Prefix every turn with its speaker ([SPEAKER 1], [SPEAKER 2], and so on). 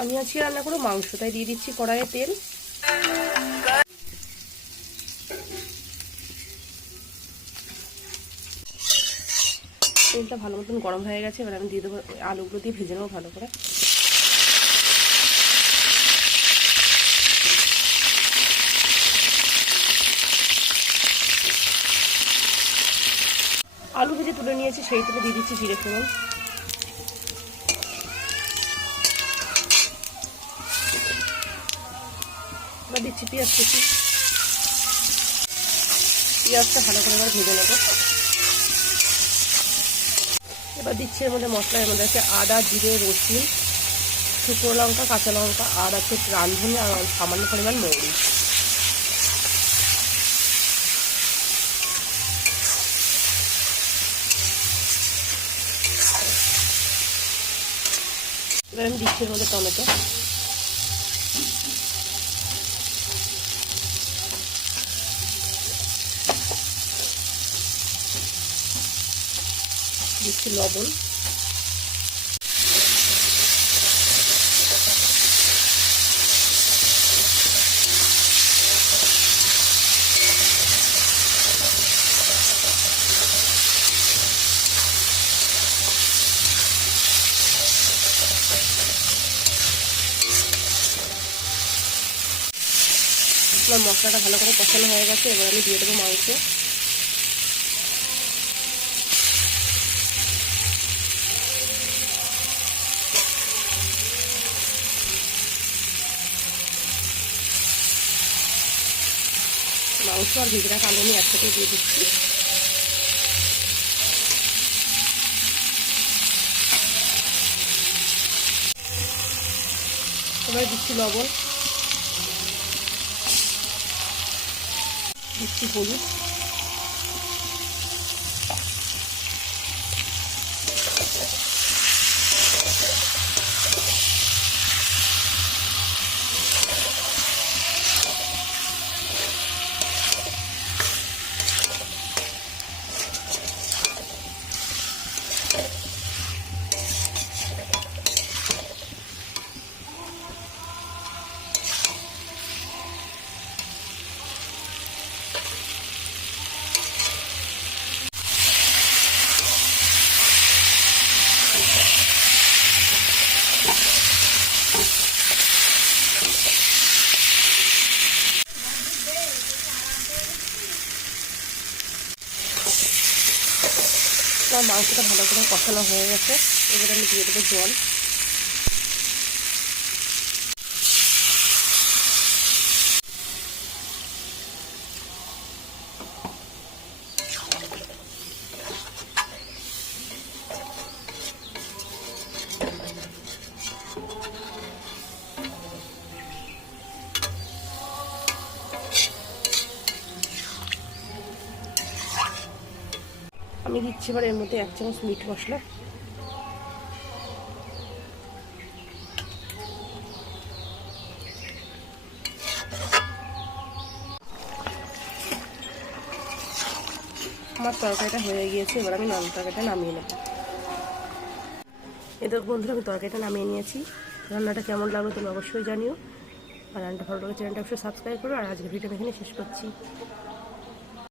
[SPEAKER 1] আমি আজকে রান্না করব মাংস তাই দিয়ে দিচ্ছি কড়াইয়ে তেল। তেলটা ভালো মতন গরম হয়ে গেছে, এবার আমি দিয়ে দেবো আলুগুলো দিয়ে ভেজে নেব ভালো করে। আলু ভেজে তুলে নিয়েছি, সেই তুলে দিয়ে দিচ্ছি জিরে ফোড়ন। এবার দিচ্ছি, পেঁয়াজ কুচি। পেঁয়াজটা ভালো করে এবার ভেজে নেব। এবার দিচ্ছি এর মধ্যে মশলা, এর মধ্যে আদা, জিরে, রসুন, শুকনো লঙ্কা, কাঁচা লঙ্কা, আর আছে রাঁধুনি আর সামান্য পরিমাণ মৌরি। এবার আমি দিচ্ছি এর মধ্যে টমেটো। দিচ্ছি লবণ। মশলাটা ভালো করে কষানো হয়ে গেছে এবার আমি দিয়ে দেবো মাংস। মাংস আর ভেজে রাখা আলু আমি একসাথে দিয়ে দিচ্ছি। এবার দিচ্ছি লবণ দিচ্ছি হলুদ। আমার মাংসটা ভালো করে কষানো হয়ে গেছে। এবার আমি দিয়ে দেবো জল। আমি দিচ্ছি এবার এর মধ্যে এক চামচ মিট মশলা। আমার তরকারিটা হয়ে গিয়েছে, এবার আমি নাম তরকারিটা নামিয়ে নেব। এদের বন্ধুরা, আমি তরকারিটা নামিয়ে নিয়েছি। রান্নাটা কেমন লাগল তুমি অবশ্যই জানিও। আর রান্নাটা ভালো লাগে চ্যানেলটা অবশ্যই সাবস্ক্রাইব করো। আর আজকের ভিডিওটা এখানে শেষ করছি।